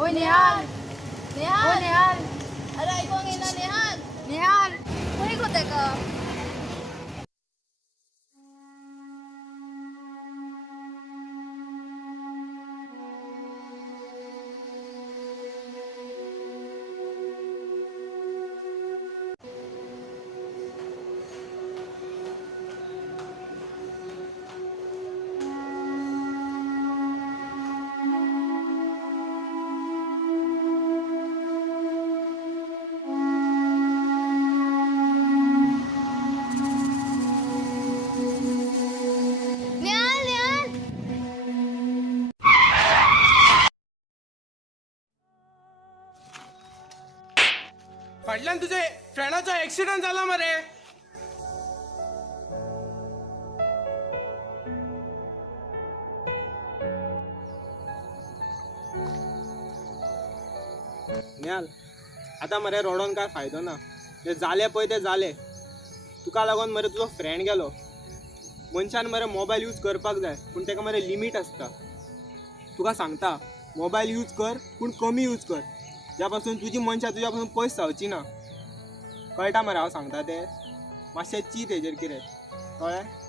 ओय नेहाल नेहाल ओ नेहाल अरे ऐकून येईना नेहाल नेहाल कोणी होते का फाटल्यान तुझ्या फ्रेंडाचो ऍक्सिडेंट जाला मरे. नेहाल आता मरे रडोन काय फायदो ना. ते जाले पळय ते जाले. तुका लागून मरे तुजो फ्रेंड गेलो. मनशान मरे मोबायल यूज करपाक जाय पूण तेका मरे लिमीट आसता. तुका सांगता मोबायल यूज कर पूण कमी यूज कर. ज्या पासून तुजी मनशां तुज्या पासून पयस जावची ना. कळटा मरे हांव सांगता तें. मातशें चिंत हेजेर कितें कळ्ळें.